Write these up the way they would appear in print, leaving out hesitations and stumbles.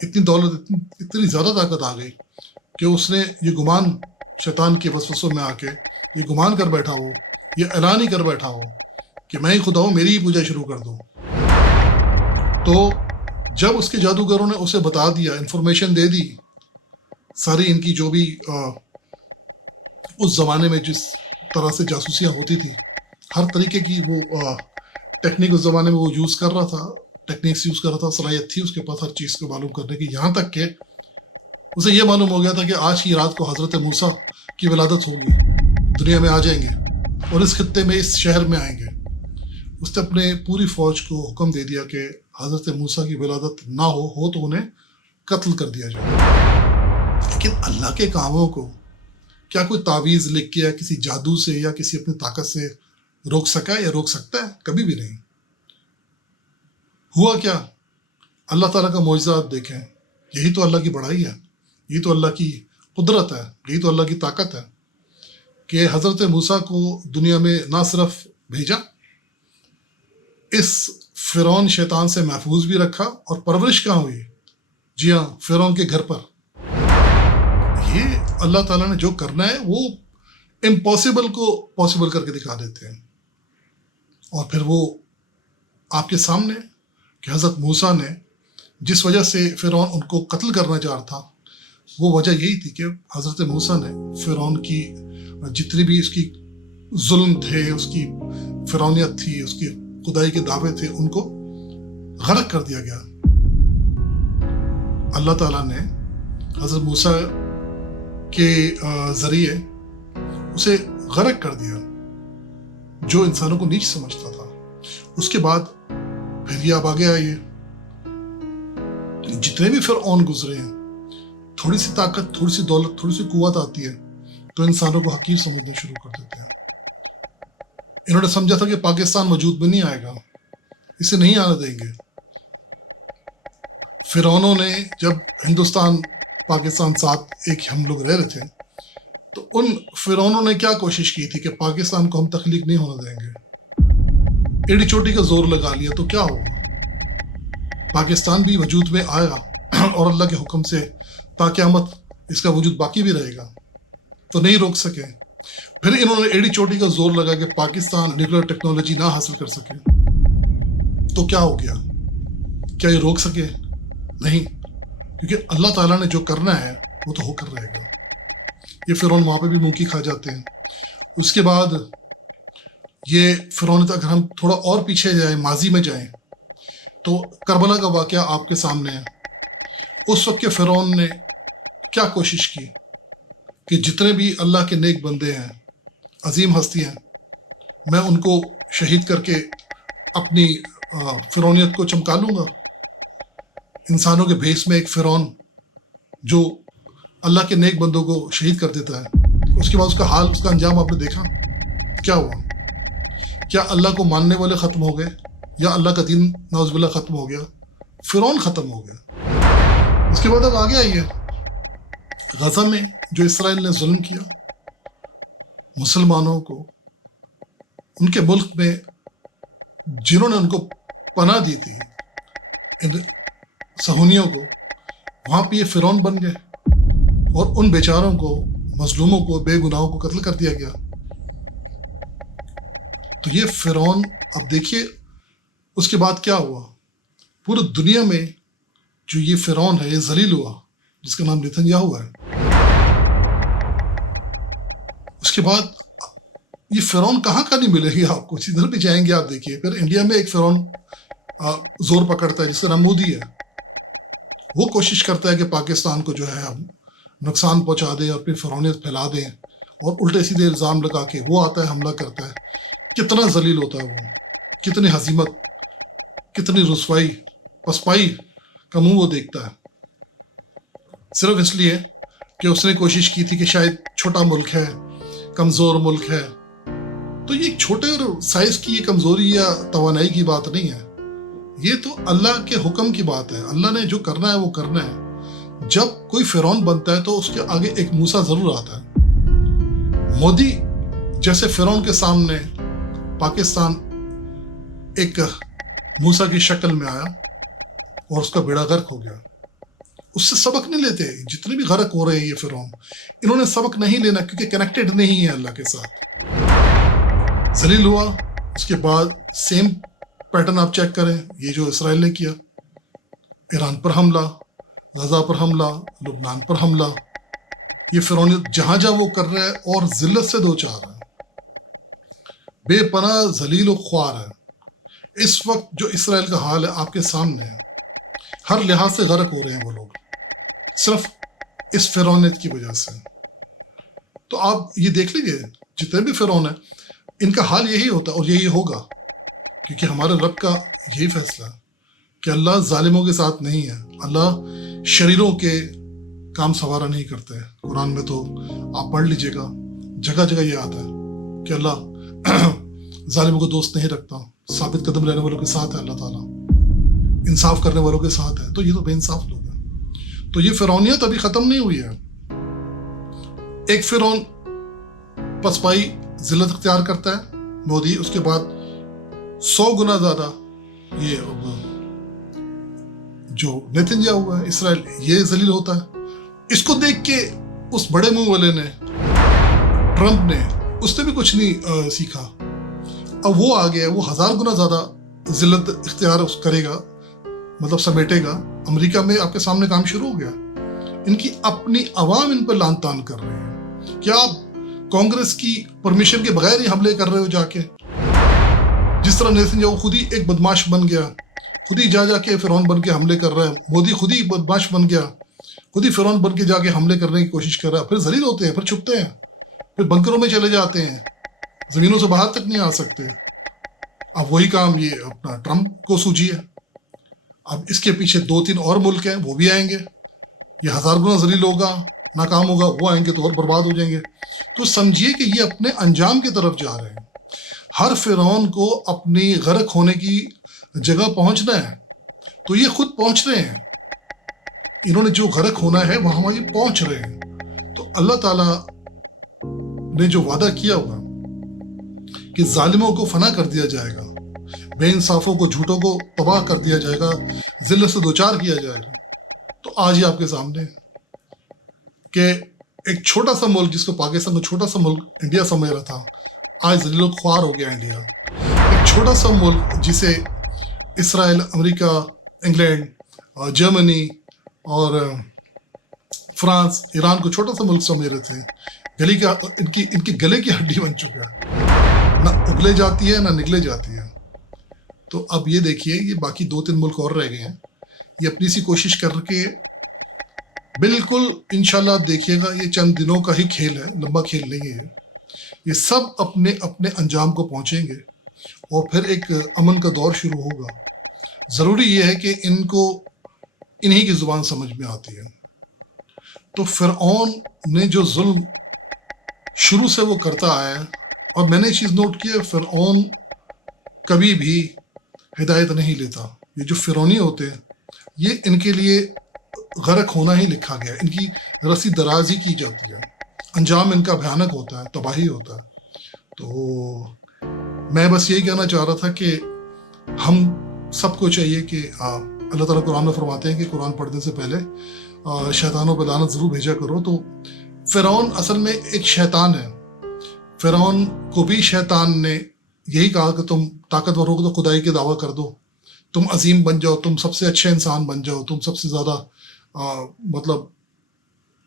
اتنی دولت، اتنی زیادہ طاقت آ گئی کہ اس نے یہ گمان شیطان کے وسوسوں میں آ کے یہ گمان کر بیٹھا ہو، یہ اعلان ہی کر بیٹھا ہو کہ میں ہی خدا ہوں، میری ہی پوجا شروع کر دوں۔ تو جب اس کے جادوگروں نے اسے بتا دیا، انفارمیشن دے دی، ساری ان کی جو بھی اس زمانے میں جس طرح سے جاسوسیاں ہوتی تھی، ہر طریقے کی وہ ٹیکنیک اس زمانے میں وہ یوز کر رہا تھا، ٹیکنیکس یوز کر رہا تھا، صلاحیت تھی اس کے پاس ہر چیز کو معلوم کرنے کی، یہاں تک کہ اسے یہ معلوم ہو گیا تھا کہ آج کی رات کو حضرت موسیٰ کی ولادت ہوگی، دنیا میں آ جائیں گے اور اس خطے میں، اس شہر میں آئیں گے۔ اس نے اپنے پوری فوج کو حکم دے دیا کہ حضرت موسیٰ کی ولادت نہ ہو تو انہیں قتل کر دیا جائے۔ لیکن اللہ کے کاموں کو کیا کوئی تعویذ لکھ کے یا کسی جادو سے یا کسی اپنی طاقت سے روک سکا یا روک سکتا ہے؟ کبھی بھی نہیں۔ ہوا کیا؟ اللہ تعالیٰ کا معجزہ آپ دیکھیں، یہی تو اللہ کی بڑائی ہے، یہی تو اللہ کی قدرت ہے، یہی تو اللہ کی طاقت ہے کہ حضرت موسیٰ کو دنیا میں نہ صرف بھیجا، اس فرعون شیطان سے محفوظ بھی رکھا، اور پرورش کہاں ہوئی؟ جی ہاں، فرعون کے گھر پر۔ یہ اللہ تعالیٰ نے جو کرنا ہے وہ امپاسبل کو پاسبل کر کے دکھا دیتے ہیں۔ اور پھر وہ آپ کے سامنے کہ حضرت موسیٰ نے جس وجہ سے فرعون ان کو قتل کرنا چاہ رہا تھا، وہ وجہ یہی تھی کہ حضرت موسیٰ نے فرعون کی جتنی بھی اس کی ظلم تھے، اس کی فرعونیت تھی، اس کی خدائی کے دعوے تھے، ان کو غرق کر دیا گیا۔ اللہ تعالیٰ نے حضرت موسیٰ کے ذریعے اسے غرق کر دیا، جو انسانوں کو نیچ سمجھتا تھا۔ اس کے بعد پھر یہ اب آگے آئیے، جتنے بھی فرعون گزرے ہیں، تھوڑی سی طاقت، تھوڑی سی دولت، تھوڑی سی قوت آتی ہے تو انسانوں کو حقیر سمجھنے شروع کر دیتے ہیں۔ انہوں نے سمجھا تھا کہ پاکستان وجود میں نہیں آئے گا، اسے نہیں آنے دیں گے۔ فرعونوں نے جب ہندوستان پاکستان ساتھ ایک ہم لوگ رہ رہے تھے، تو ان فرعونوں نے کیا کوشش کی تھی کہ پاکستان کو ہم تخلیق نہیں ہونے دیں گے۔ ایڑی چوٹی کا زور لگا لیا تو کیا ہوگا؟ پاکستان بھی وجود میں آیا اور اللہ کے حکم سے تا قیامت اس کا وجود باقی بھی رہے گا، تو نہیں روک سکے۔ پھر انہوں نے ایڑی چوٹی کا زور لگا کہ پاکستان نیوکلیر ٹیکنالوجی نہ حاصل کر سکے، تو کیا ہو گیا؟ کیا یہ روک سکے؟ نہیں، کیونکہ اللہ تعالیٰ نے جو کرنا ہے وہ تو ہو کر رہے گا۔ یہ فرعون وہاں پہ بھی منکی کھا جاتے ہیں۔ اس کے بعد یہ فرعون، اگر ہم تھوڑا اور پیچھے جائیں، ماضی میں جائیں، تو کربلا کا واقعہ آپ کے سامنے ہے۔ اس وقت کے فرعون نے کیا کوشش کی کہ جتنے بھی اللہ کے نیک بندے ہیں، عظیم ہستیاں، میں ان کو شہید کر کے اپنی فرعونیت کو چمکا لوں گا۔ انسانوں کے بھیس میں ایک فرعون جو اللہ کے نیک بندوں کو شہید کر دیتا ہے، اس کے بعد اس کا حال، اس کا انجام آپ نے دیکھا کیا ہوا؟ کیا اللہ کو ماننے والے ختم ہو گئے، یا اللہ کا دین نعوذ باللہ ختم ہو گیا؟ فرعون ختم ہو گیا۔ اس کے بعد اب آگے آئیے، غزہ میں جو اسرائیل نے ظلم کیا مسلمانوں کو، ان کے ملک میں جنہوں نے ان کو پناہ دی تھی، ان صہیونیوں کو، وہاں پہ یہ فرعون بن گئے اور ان بیچاروں کو، مظلوموں کو، بے گناہوں کو قتل کر دیا گیا۔ تو یہ فرعون، اب دیکھیے اس کے بعد کیا ہوا۔ پوری دنیا میں جو یہ فرعون ہے، یہ ذلیل ہوا، جس کا نام نیتن یاہو ہے۔ اس کے بعد یہ فرعون کہاں کا نہیں ملے گی آپ کو، جدھر بھی جائیں گے آپ دیکھیے۔ پھر انڈیا میں ایک فرعون زور پکڑتا ہے جس کا نام مودی ہے۔ وہ کوشش کرتا ہے کہ پاکستان کو جو ہے ہم نقصان پہنچا دیں اور پھر فرعونیت پھیلا دیں، اور الٹے سیدھے الزام لگا کے وہ آتا ہے، حملہ کرتا ہے۔ کتنا ذلیل ہوتا ہے وہ، کتنی ہزیمت، کتنی رسوائی، پسپائی کا منہ وہ دیکھتا ہے، صرف اس لیے کہ اس نے کوشش کی تھی کہ شاید چھوٹا ملک ہے، کمزور ملک ہے۔ تو یہ چھوٹے سائز کی یہ کمزوری یا توانائی کی بات نہیں ہے، یہ تو اللہ کے حکم کی بات ہے۔ اللہ نے جو کرنا ہے وہ کرنا ہے۔ جب کوئی فرعون بنتا ہے تو اس کے آگے ایک موسیٰ ضرور آتا ہے۔ مودی جیسے فرعون کے سامنے پاکستان ایک موسیٰ کی شکل میں آیا اور اس کا بیڑا غرق ہو گیا۔ اس سے سبق نہیں لیتے. جتنے بھی غرق ہو رہے ہیں یہ فرعون, انہوں نے سبق نہیں لینا کیونکہ کنیکٹڈ نہیں ہے اللہ کے ساتھ. ذلیل ہوا, اس کے بعد سیم پیٹرن آپ چیک کریں, یہ جو اسرائیل نے کیا, ایران پر حملہ, غزہ پر حملہ, لبنان پر حملہ, یہ فرعونیت جہاں جہاں وہ کر رہا ہے اور ذلت سے دو چار ہے, بے پناہ ذلیل و خوار ہے. اس وقت جو اسرائیل کا حال ہے آپ کے سامنے ہے, ہر لحاظ سے غرق ہو رہے ہیں وہ لوگ صرف اس فرعونیت کی وجہ سے. تو آپ یہ دیکھ لیجئے جتنے بھی فرعون ہیں ان کا حال یہی ہوتا ہے اور یہی ہوگا, کیونکہ ہمارے رب کا یہی فیصلہ ہے کہ اللہ ظالموں کے ساتھ نہیں ہے, اللہ شریروں کے کام سوارا نہیں کرتے. قرآن میں تو آپ پڑھ لیجئے گا, جگہ جگہ یہ آتا ہے کہ اللہ ظالموں کو دوست نہیں رکھتا, ثابت قدم رہنے والوں کے ساتھ ہے اللہ تعالیٰ, انصاف کرنے والوں کے ساتھ ہے. تو یہ تو بے انصاف لوگ ہیں. تو یہ فرعونیت ابھی ختم نہیں ہوئی ہے. ایک فرعون پسپائی ذلت اختیار کرتا ہے مودی, اس کے بعد 100 گنا زیادہ یہ جو نیتنیاہو ہوا ہے اسرائیل, یہ ذلیل ہوتا ہے. اس کو دیکھ کے اس بڑے منہ والے نے, ٹرمپ نے, اس نے بھی کچھ نہیں سیکھا. اب وہ آ گیا, وہ 1000 گنا زیادہ ذلت اختیار کرے گا, مطلب سمیٹے گا. امریکہ میں آپ کے سامنے کام شروع ہو گیا. ان کی اپنی عوام ان پر لان تان کر رہے ہیں. کیا آپ کانگریس کی پرمیشن کے بغیر ہی حملے کر رہے ہو جا کے؟ جس طرح نیتنیاہو خود ہی ایک بدماش بن گیا, خود ہی جا کے فرعون بن کے حملے کر رہا ہے. مودی خود ہی بدماش بن گیا, خود ہی فرعون بن کے جا کے حملے کرنے کی کوشش کر رہا ہے. پھر ذلیل ہوتے ہیں, پھر چھپتے ہیں, پھر بنکروں میں چلے جاتے ہیں, زمینوں سے باہر تک نہیں آ سکتے. اب وہی کام یہ اپنا ٹرمپ کو سوچیے. اب اس کے پیچھے 2-3 اور ملک ہیں, وہ بھی آئیں گے. یہ 1000 گنا ذلیل ہوگا, ناکام ہوگا, وہ آئیں گے تو اور برباد ہو جائیں گے. تو سمجھیے کہ یہ اپنے انجام کی طرف جا رہے ہیں. ہر فرعون کو اپنی غرق ہونے کی جگہ پہنچنا ہے, تو یہ خود پہنچ رہے ہیں. انہوں نے جو غرق ہونا ہے وہاں یہ پہنچ رہے ہیں. تو اللہ تعالیٰ نے جو وعدہ کیا ہوا کہ ظالموں کو فنا کر دیا جائے گا, بے انصافوں کو, جھوٹوں کو تباہ کر دیا جائے گا, ذلت سے دوچار کیا جائے گا. تو آج ہی آپ کے سامنے کہ ایک چھوٹا سا ملک جس کو پاکستان کو چھوٹا سا ملک انڈیا سمجھ رہا تھا, آج ذلیل و خوار ہو گیا انڈیا. ایک چھوٹا سا ملک جسے اسرائیل, امریکہ, انگلینڈ, جرمنی اور فرانس, ایران کو چھوٹا سا ملک سمجھ رہے تھے, گلی کا ان کی گلے کی ہڈی بن چکا ہے. نہ اگلے جاتی ہے نہ نگلے جاتی ہے. تو اب یہ دیکھیے, یہ باقی 2-3 ملک اور رہ گئے ہیں, یہ اپنی سی کوشش کر کے بالکل انشاءاللہ آپ دیکھیے گا, یہ چند دنوں کا ہی کھیل ہے, لمبا کھیل نہیں ہے. یہ سب اپنے اپنے انجام کو پہنچیں گے اور پھر ایک امن کا دور شروع ہوگا. ضروری یہ ہے کہ ان کو انہی کی زبان سمجھ میں آتی ہے. تو فرعون نے جو ظلم شروع سے وہ کرتا آیا ہے, اور میں نے یہ چیز نوٹ کی ہے, فرعون کبھی بھی ہدایت نہیں لیتا. یہ جو فرعونی ہوتے ہیں یہ ان کے لیے غرق ہونا ہی لکھا گیا ہے, ان کی رسی درازی کی جاتی ہے, انجام ان کا بھیانک ہوتا ہے, تباہی ہوتا ہے. تو میں بس یہی کہنا چاہ رہا تھا کہ ہم سب کو چاہیے کہ اللہ تعالیٰ قرآن میں فرماتے ہیں کہ قرآن پڑھنے سے پہلے شیطانوں پہ لعنت ضرور بھیجا کرو. تو فرعون اصل میں ایک شیطان ہے. فرعون کو بھی شیطان نے یہی کہا کہ تم طاقتور ہو تو خدائی کے دعویٰ کر دو, تم عظیم بن جاؤ, تم سب سے اچھے انسان بن جاؤ, تم سب سے زیادہ مطلب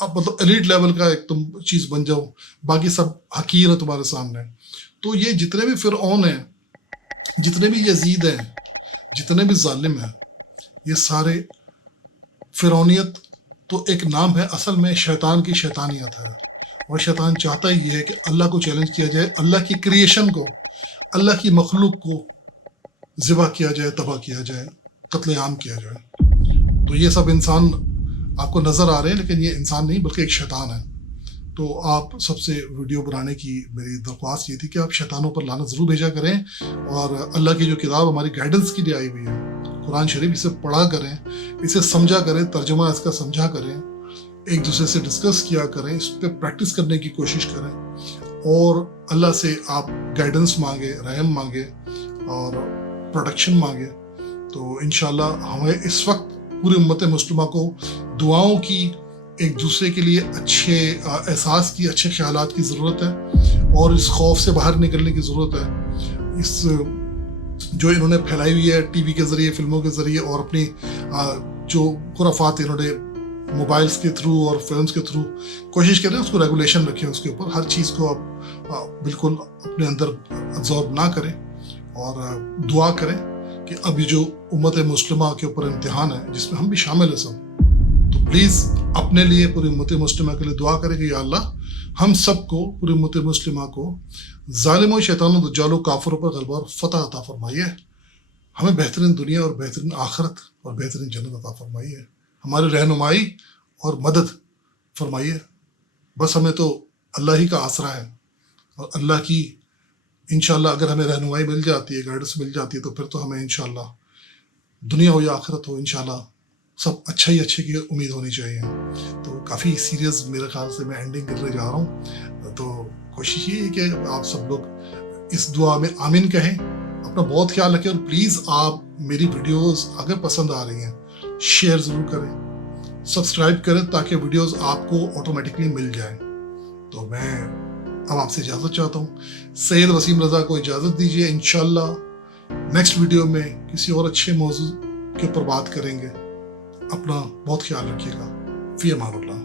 ایلیٹ لیول کا ایک تم چیز بن جاؤ, باقی سب حقیر ہے تمہارے سامنے. تو یہ جتنے بھی فرعون ہیں, جتنے بھی یزید ہیں, جتنے بھی ظالم ہیں, یہ سارے فرعونیت تو ایک نام ہے, اصل میں شیطان کی شیطانیت ہے. اور شیطان چاہتا ہی یہ ہے کہ اللہ کو چیلنج کیا جائے, اللہ کی کریشن کو, اللہ کی مخلوق کو ذبح کیا جائے, تباہ کیا جائے, قتل عام کیا جائے. تو یہ سب انسان آپ کو نظر آ رہے ہیں, لیکن یہ انسان نہیں بلکہ ایک شیطان ہے. تو آپ سب سے ویڈیو بنانے کی میری درخواست یہ تھی کہ آپ شیطانوں پر لعنت ضرور بھیجا کریں, اور اللہ کی جو کتاب ہماری گائیڈنس کے لیے آئی ہوئی ہے قرآن شریف, اسے پڑھا کریں, اسے سمجھا کریں, ترجمہ اس کا سمجھا کریں, ایک دوسرے سے ڈسکس کیا کریں, اس پہ پریکٹس کرنے کی کوشش کریں, اور اللہ سے آپ گائیڈنس مانگے, رحم مانگے اور پروٹیکشن مانگے. تو انشاءاللہ ہمیں اس وقت پوری امت مسلمہ کو دعاؤں کی، ایک دوسرے کے لیے اچھے احساس کی، اچھے خیالات کی ضرورت ہے، اور اس خوف سے باہر نکلنے کی ضرورت ہے. اس جو انہوں نے پھیلائی ہوئی ہے ٹی وی کے ذریعے، فلموں کے ذریعے، اور اپنی جو خرافات انہوں نے موبائلس کے تھرو اور فلمس کے تھرو، کوشش کریں اس کو ریگولیشن رکھیں، اس کے اوپر ہر چیز کو آپ بالکل اپنے اندر ابزارب نہ کریں، اور دعا کریں کہ اب یہ جو امت مسلمہ کے اوپر امتحان ہے جس میں ہم بھی شامل ہیں سب، تو پلیز اپنے لیے، پوری امت مسلمہ کے لیے دعا کریں کہ یا اللہ ہم سب کو، پوری امت مسلمہ کو ظالموں، شیطانوں، دجالوں، کافروں پر غلبہ اور فتح عطا فرمائیے. ہمیں بہترین دنیا اور بہترین آخرت اور بہترین جنت عطا فرمائیے. ہماری رہنمائی اور مدد فرمائیے. بس ہمیں تو اللہ ہی کا آسرا ہے، اور اللہ کی انشاءاللہ اگر ہمیں رہنمائی مل جاتی ہے، گائیڈنس مل جاتی ہے، تو پھر تو ہمیں انشاءاللہ دنیا ہو یا آخرت ہو، انشاءاللہ سب اچھا ہی اچھے کی امید ہونی چاہیے. تو کافی سیریس میرے خیال سے میں اینڈنگ کرنے جا رہا ہوں. تو کوشش یہ ہے کہ آپ سب لوگ اس دعا میں آمین کہیں. اپنا بہت خیال رکھیں، اور پلیز آپ میری ویڈیوز اگر پسند آ رہی ہیں شیئر ضرور کریں، سبسکرائب کریں تاکہ ویڈیوز آپ کو آٹومیٹکلی مل جائیں. تو میں اب آپ سے اجازت چاہتا ہوں. سید وسیم رضا کو اجازت دیجیے. انشاءاللہ نیکسٹ ویڈیو میں کسی اور اچھے موضوع کے اوپر بات کریں گے. اپنا بہت خیال رکھیے گا. فی امان اللہ.